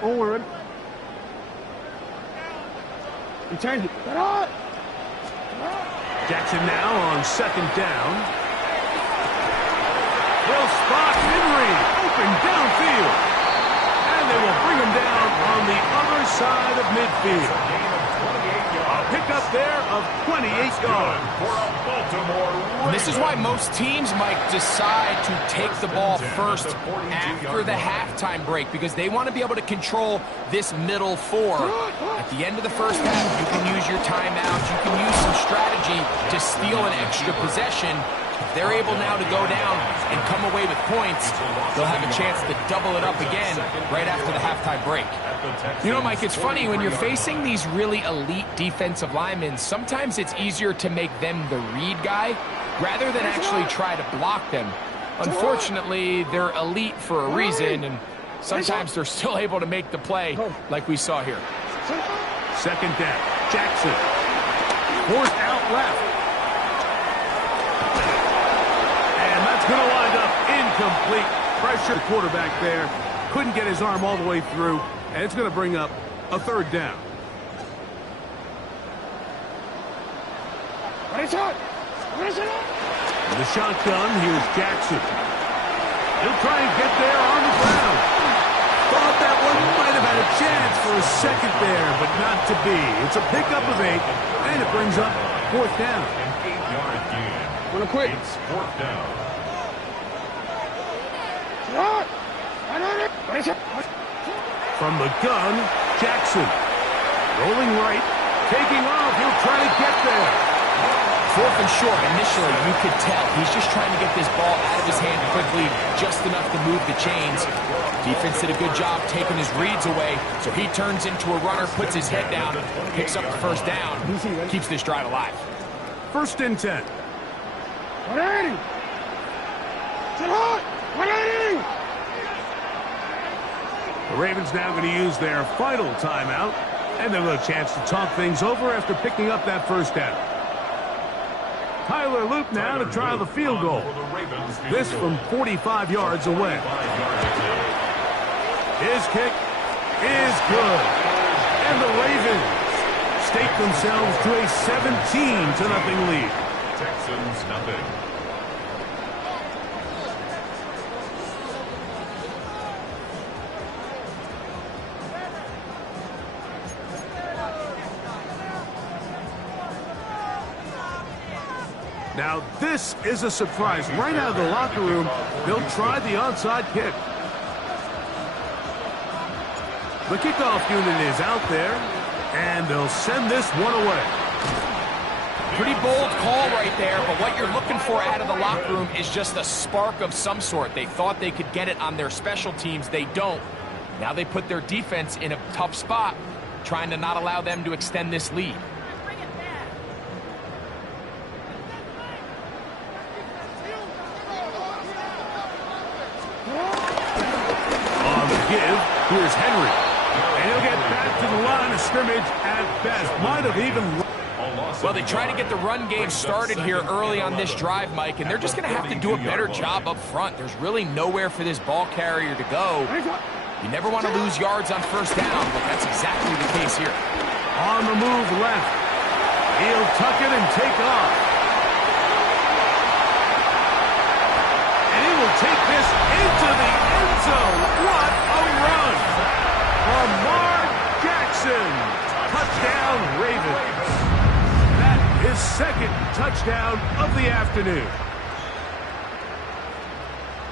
Oh, we're ready. We changed it. Jackson now on second down. Will spot Henry open downfield. And they will bring him down on the other side of midfield. A pickup there of 28 yards. And this is why most teams might decide to take the ball first after the halftime break, because they want to be able to control this middle four. At the end of the first half, you can use your timeouts, you can use some strategy to steal an extra possession. If they're able now to go down and come away with points, they'll have a chance to double it up again right after the halftime break. You know, Mike, it's funny, when you're facing these really elite defensive linemen, sometimes it's easier to make them the read guy rather than actually try to block them. Unfortunately, they're elite for a reason, and sometimes they're still able to make the play like we saw here. Second down. Jackson. Fourth out left. And that's going to wind up incomplete. Pressure the quarterback there. Couldn't get his arm all the way through. And it's going to bring up a third down. The shotgun, here's Jackson. He'll try and get there on the ground. Thought that one might have had a chance for a second there, but not to be. It's a pickup of 8, and it brings up fourth down. An 8-yard gain. Wanna quit? It's fourth down. From the gun, Jackson. Rolling right, taking off. He'll try to get there. Fourth and short, initially, you could tell he's just trying to get this ball out of his hand quickly, just enough to move the chains. Defense did a good job taking his reads away, so he turns into a runner, puts his head down, picks up the first down, keeps this drive alive. First and 10. 180! Sit hot! 180! The Ravens now going to use their final timeout, and they'll have a chance to talk things over after picking up that first down. Tyler Loop now to try the field goal. This from 45 yards away. His kick is good. And the Ravens stake themselves to a 17-0 lead. Texans nothing. Now, this is a surprise. Right out of the locker room, they'll try the onside kick. The kickoff unit is out there, and they'll send this one away. Pretty bold call right there, but what you're looking for out of the locker room is just a spark of some sort. They thought they could get it on their special teams. They don't. Now they put their defense in a tough spot, trying to not allow them to extend this lead. Give. Here's Henry. And he'll get back to the line of scrimmage at best. Might have even... Well, they try to get the run game started here early on this drive, Mike, and they're just going to have to do a better job up front. There's really nowhere for this ball carrier to go. You never want to lose yards on first down, but that's exactly the case here. On the move left. He'll tuck it and take off. And he will take this into the end zone. What a run! Lamar Jackson. Touchdown, Ravens. That is second touchdown of the afternoon.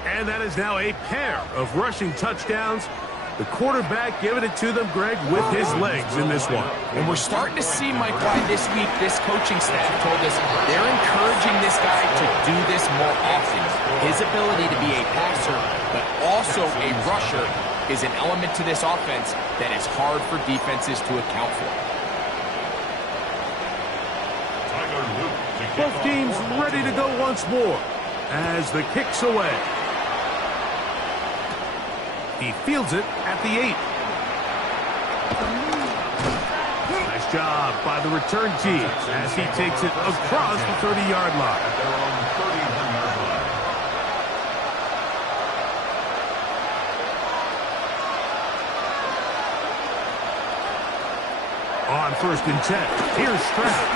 And that is now a pair of rushing touchdowns. The quarterback giving it to them, Greg, with his legs in this one. And we're starting to see, Mike, why this week this coaching staff told us they're encouraging this guy to do this more often. His ability to be a passer, but also a rusher, is an element to this offense that is hard for defenses to account for. Both teams ready to go once more as the kick's away. He fields it at the 8. Nice job by the return team as he takes it across the 30-yard line. On 1st and 10, here's Stroud.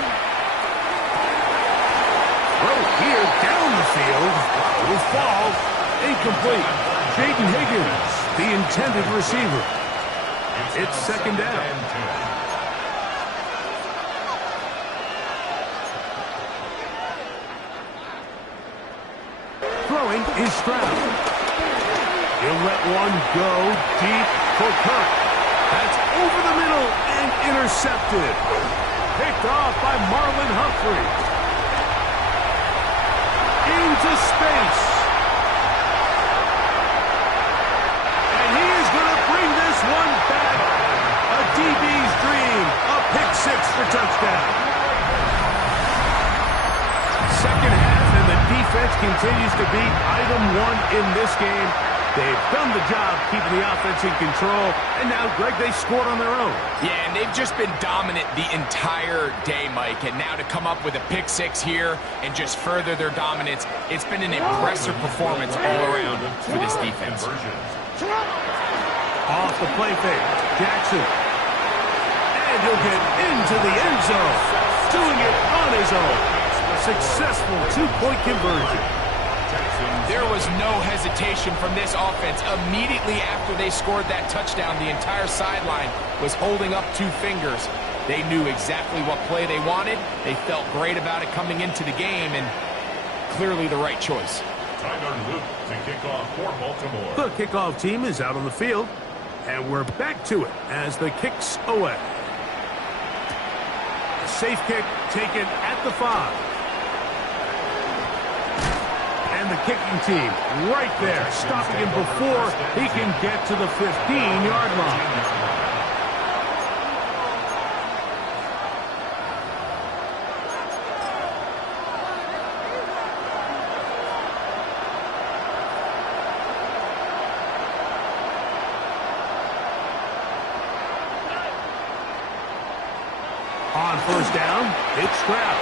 Throw here down the field. Will fall. Incomplete. Jaden Higgins, the intended receiver. It's 2nd down. Throwing is Stroud. He'll let one go deep for Kirk. That's over the middle and intercepted. Picked off by Marlon Humphrey. Into space. And he is going to bring this one back. A DB's dream. A pick 6 for touchdown. Second half, and the defense continues to be item 1 in this game. They've done the job keeping the offense in control, and now, Greg, they scored on their own. Yeah, and they've just been dominant the entire day, Mike, and now to come up with a pick 6 here and just further their dominance, it's been an impressive performance all around for this defense. Off the play fake, Jackson. And he'll get into the end zone, doing it on his own. Successful 2-point conversion. There was no hesitation from this offense. Immediately after they scored that touchdown, the entire sideline was holding up 2 fingers. They knew exactly what play they wanted. They felt great about it coming into the game, and clearly the right choice. Tyler Luke to kick off for Baltimore. The kickoff team is out on the field, and we're back to it as the kick's away. A safe kick taken at the 5. And the kicking team right there, stopping him before he can get to the 15-yard line. On 1st down, it's Stroud.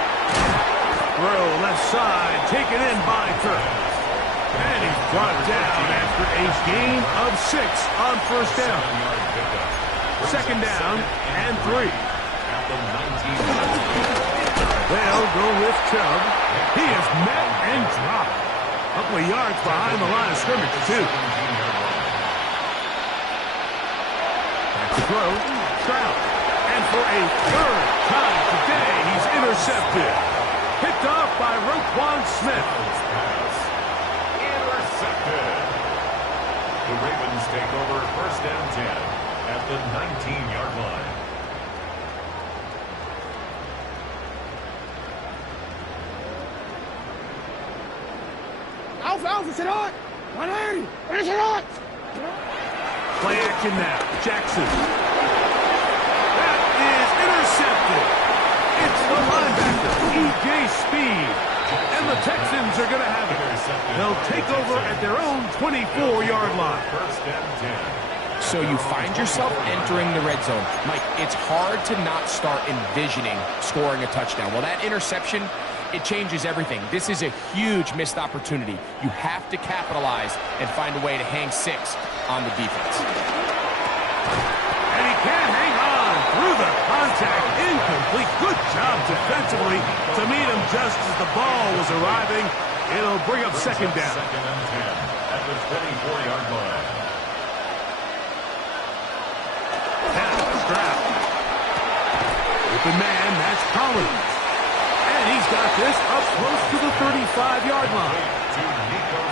Throw left side, taken in by Kirk. And he's brought down after a gain of 6 on 1st down. 2nd down and 3. They'll go with Chubb. He is met and dropped. A couple of yards behind the line of scrimmage, too. Back to throw, Stroud. And for a 3rd time today, he's intercepted. Picked off by Roquan Smith. Intercepted. The Ravens take over 1st and 10 at the 19-yard line. Alpha, Senat! 180! Finish it on! Play action now. Jackson. That is intercepted. It's the linebacker, E.J. Speed. And the Texans are going to have it. They'll take over at their own 24-yard line. 1st and 10. So you find yourself entering the red zone. Mike, it's hard to not start envisioning scoring a touchdown. Well, that interception, it changes everything. This is a huge missed opportunity. You have to capitalize and find a way to hang 6 on the defense. And he can't hang on through the contact. Incomplete. Good job defensively to meet him just as the ball was arriving. It'll bring up 2nd down. 2nd and 10 at the 24-yard line. Stroud. Open man, that's Collins. And he's got this up close to the 35-yard line.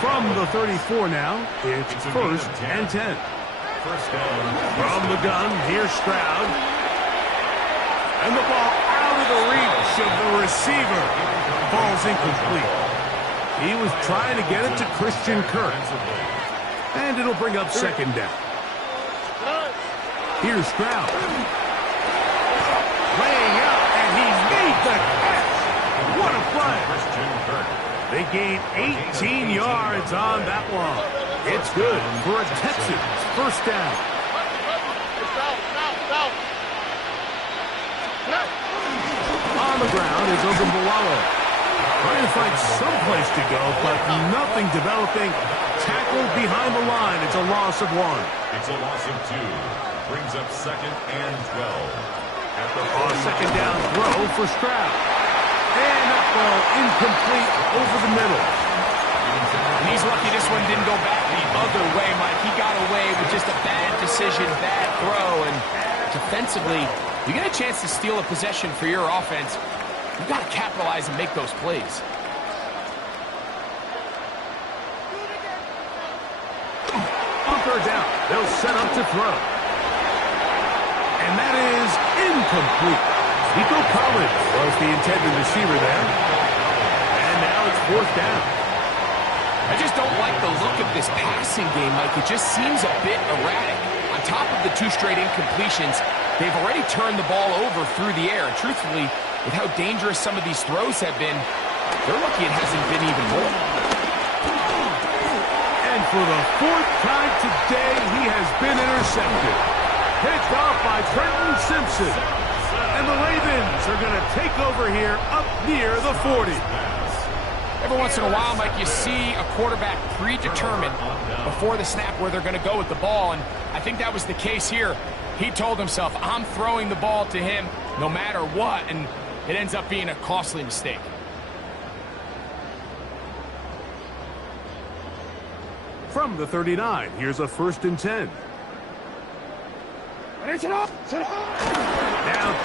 From the 34 now, it's 1st and 10. 1st down. From the gun, here's Stroud. And the ball out of the reach of the receiver. Ball's incomplete. He was trying to get it to Christian Kirk. And it'll bring up 2nd down. Here's Stroud. Laying out, and he made the catch. What a play. Christian Kirk. They gain 18 yards on that one. It's good for a Texans 1st down. On the ground is Ogunbowale. Trying to find some place to go, but nothing developing. Tackled behind the line. It's a loss of 1. It's a loss of 2. Brings up 2nd and 12. On second down throw for Stroud. And that ball incomplete over the middle. And he's lucky this one didn't go back the other way, Mike. He got away with just a bad decision, bad throw, and defensively, you get a chance to steal a possession for your offense. You've got to capitalize and make those plays. On third down, they'll set up to throw. And that is incomplete. Nico Collins was the intended receiver there. And now it's fourth down. I just don't like the look of this passing game, Mike. It just seems a bit erratic. On top of the 2 straight incompletions, they've already turned the ball over through the air. And truthfully, with how dangerous some of these throws have been, they're lucky it hasn't been even more. And for the 4th time today, he has been intercepted. Picked off by Trenton Simpson. And the Ravens are going to take over here up near the 40. Every once in a while, Mike, you see a quarterback predetermined before the snap where they're going to go with the ball, and I think that was the case here. He told himself, I'm throwing the ball to him no matter what, and it ends up being a costly mistake. From the 39, here's a 1st and 10. Now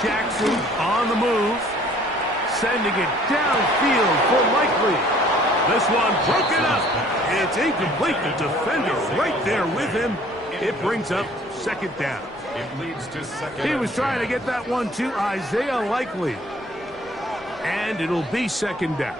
Jackson on the move. Sending it downfield for Likely. This one broken up. It's incomplete. The defender right there with him. It brings up 2nd down. It leads to 2nd. He was trying to get that one to Isaiah Likely. And it'll be 2nd down.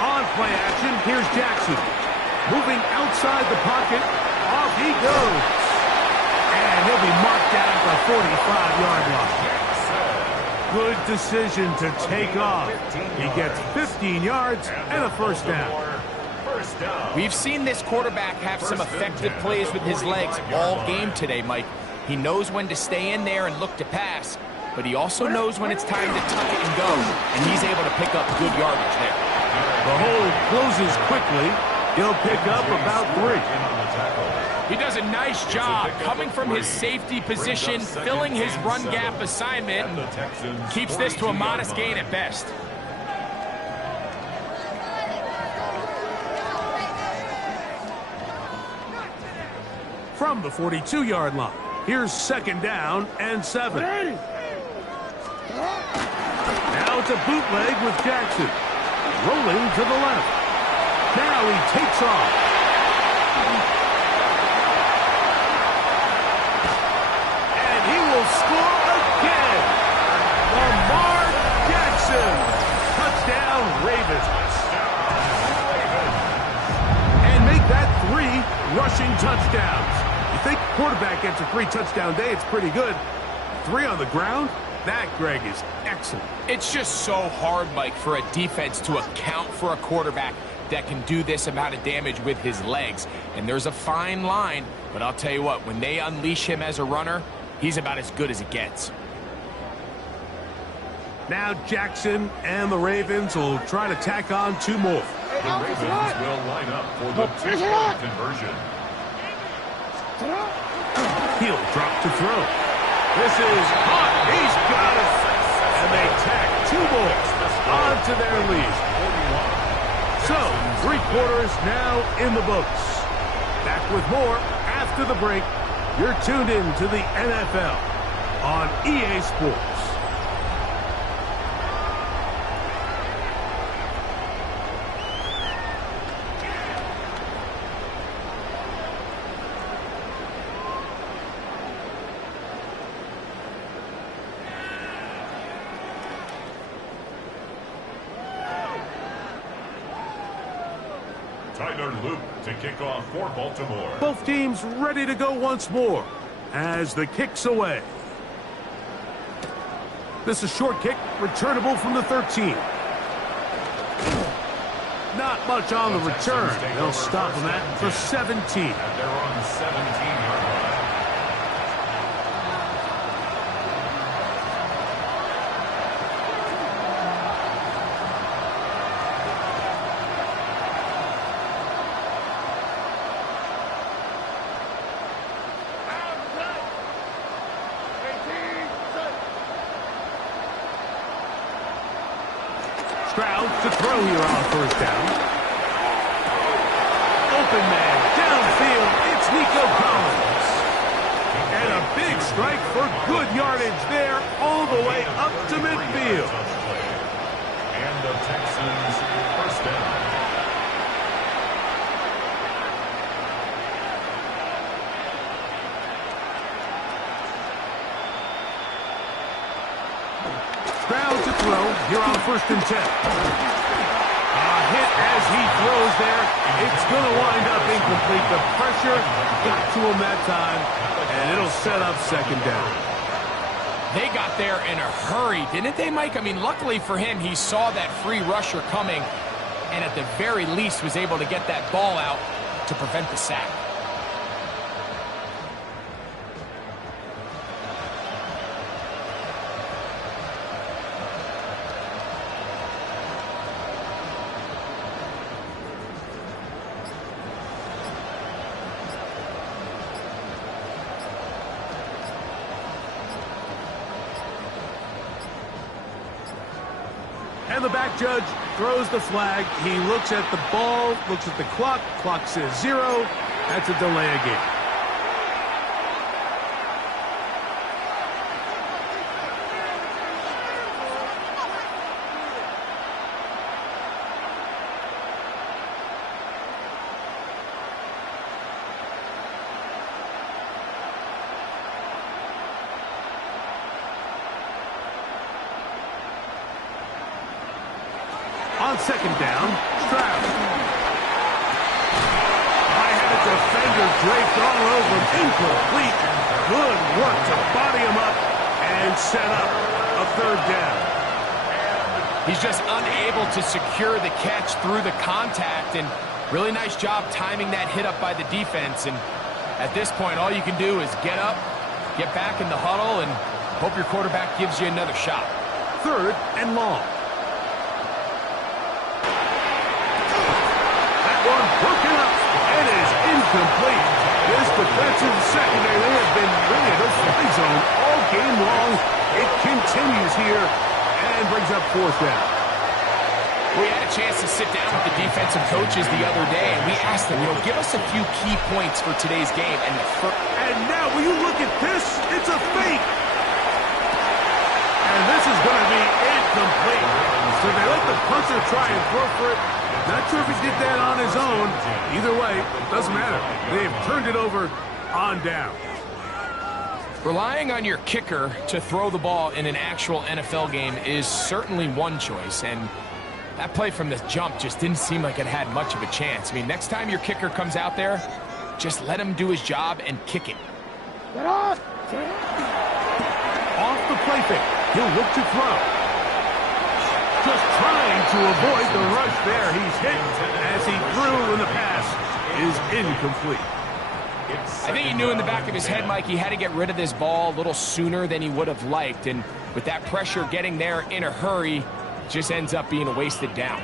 On play action, here's Jackson. Moving outside the pocket. Off he goes. And he'll be marked down at the 45-yard line. Good decision to take off. He gets 15 yards and a 1st down. We've seen this quarterback have some effective plays with his legs all game today, Mike. He knows when to stay in there and look to pass, but he also knows when it's time to tuck it and go, and he's able to pick up good yardage there. The hole closes quickly. He'll pick up about 3. He does a nice job coming from his safety position, filling his run gap assignment, and keeps this to a modest gain at best. From the 42-yard line, here's 2nd down and 7. Now it's a bootleg with Jackson. Rolling to the left. Now he takes off. And he will score again. Lamar Jackson. Touchdown, Ravens. And make that 3 rushing touchdowns. You think quarterback gets a 3-touchdown day, it's pretty good. 3 on the ground? That, Greg, is excellent. It's just so hard, Mike, for a defense to account for a quarterback that can do this amount of damage with his legs. And there's a fine line, but I'll tell you what, when they unleash him as a runner, he's about as good as it gets. Now Jackson and the Ravens will try to tack on 2 more. The Ravens will line up for the 2-point conversion. He'll drop to throw. This is hot. He's got it. And they tack 2 more onto their lead. So, 3 quarters now in the books. Back with more after the break. You're tuned in to the NFL on EA Sports. Tyler Luke to kick off for Baltimore. Both teams ready to go once more as the kick's away. This is a short kick, returnable from the 13. Not much on the return. They'll stop him at the 17. And they're on the 17-yard line. Stroud to throw here on first down. Open man, downfield, it's Nico Collins. And a big strike for good yardage there, all the way up to midfield. And the Texans first down. Stroud to throw here on 1st and 10. A hit as he throws there. It's going to wind up incomplete. The pressure got to him that time, and it'll set up 2nd down. They got there in a hurry, didn't they, Mike? I mean, luckily for him, he saw that free rusher coming, and at the very least was able to get that ball out to prevent the sack. And the back judge throws the flag. He looks at the ball, looks at the clock. Clock says 0. That's a delay of game. On 2nd down, Stroud. I had a defender draped all over, incomplete. Good work to body him up and set up a 3rd down. He's just unable to secure the catch through the contact, and really nice job timing that hit up by the defense. And at this point, all you can do is get up, get back in the huddle, and hope your quarterback gives you another shot. 3rd and long. Broken up. It is incomplete. This defensive secondary, they have been really in the fly zone all game long. It continues here and brings up 4th down. We had a chance to sit down with the defensive coaches the other day, and we asked them, give us a few key points for today's game. And now, will you look at this? It's a fake. And this is going to be incomplete. So they let the punter try and throw for it. Not sure if he did that on his own. Either way, doesn't matter. They've turned it over on down. Relying on your kicker to throw the ball in an actual NFL game is certainly one choice, and that play from the jump just didn't seem like it had much of a chance. I mean, next time your kicker comes out there, just let him do his job and kick it. Get off! Off the play fake. He'll look to throw. Just trying to avoid the rush there. He's hit as he threw, and the pass is incomplete. I think he knew in the back of his head, Mike, he had to get rid of this ball a little sooner than he would have liked. And with that pressure getting there in a hurry, just ends up being a wasted down.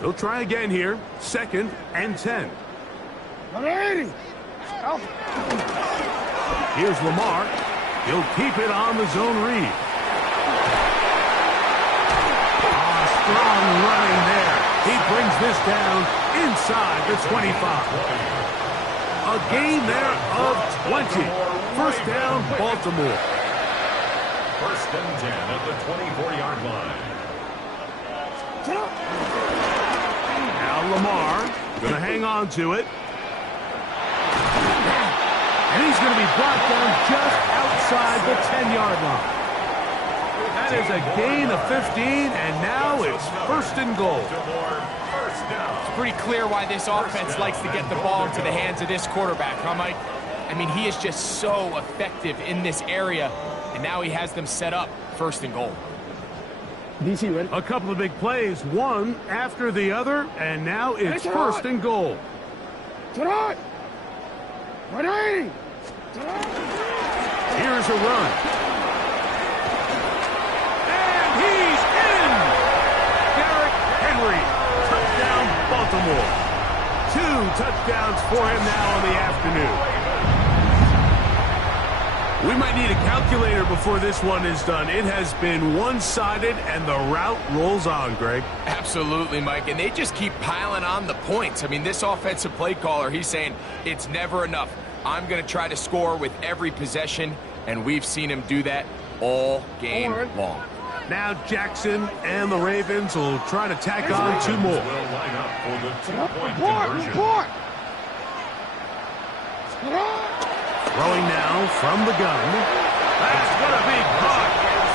They'll try again here. 2nd and 10. 180. Here's Lamar. He'll keep it on the zone read. Strong running there. He brings this down inside the 25. A gain there of 20. 1st down, Baltimore. 1st and 10 at the 24-yard line. Now Lamar going to hang on to it. And he's going to be brought down just outside the 10-yard line. That is a gain of 15, and now it's 1st and goal. It's pretty clear why this offense likes to get the ball into the hands of this quarterback, huh, Mike? I mean, he is just so effective in this area, and now he has them set up 1st and goal. A couple of big plays, one after the other, and now it's 1st and goal. 180. Here's a run. And he's in! Derrick Henry, touchdown Baltimore. 2 touchdowns for him now on the afternoon. We might need a calculator before this one is done. It has been one-sided, and the route rolls on, Greg. Absolutely, Mike, and they just keep piling on the points. I mean, this offensive play caller, he's saying it's never enough. I'm going to try to score with every possession, and we've seen him do that all game long. Now Jackson and the Ravens will try to tack on 2 more. Will line up for the 2-point conversion. Throwing now from the gun. That's going to be caught.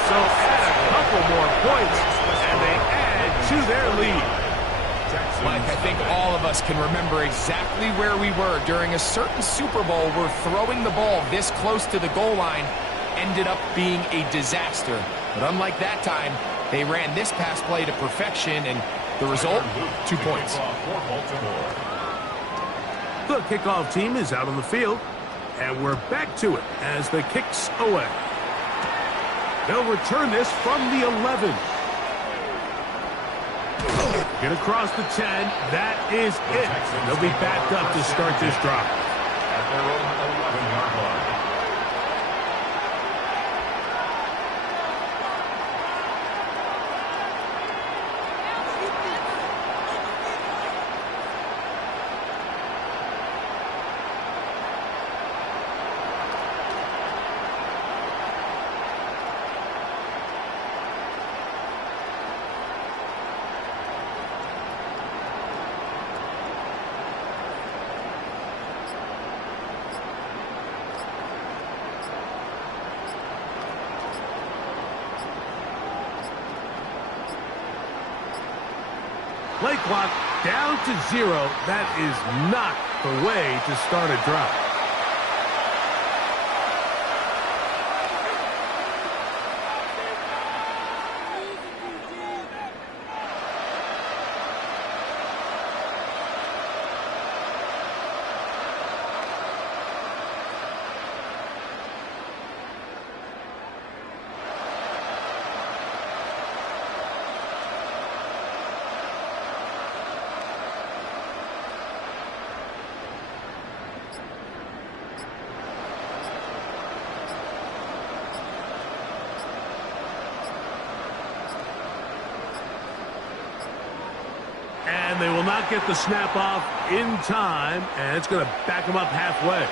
So add a couple more points, and they add to their lead. Mike, I think all of us can remember exactly where we were during a certain Super Bowl where throwing the ball this close to the goal line ended up being a disaster. But unlike that time, they ran this pass play to perfection, and the result, 2 points. The kickoff team is out on the field, and we're back to it as the kick's away. They'll return this from the 11. Get across the 10. That is it. They'll be backed up to start this drive. At their own 11-yard line. Play clock down to 0. That is not the way to start a drive. And they will not get the snap off in time, and it's going to back them up halfway.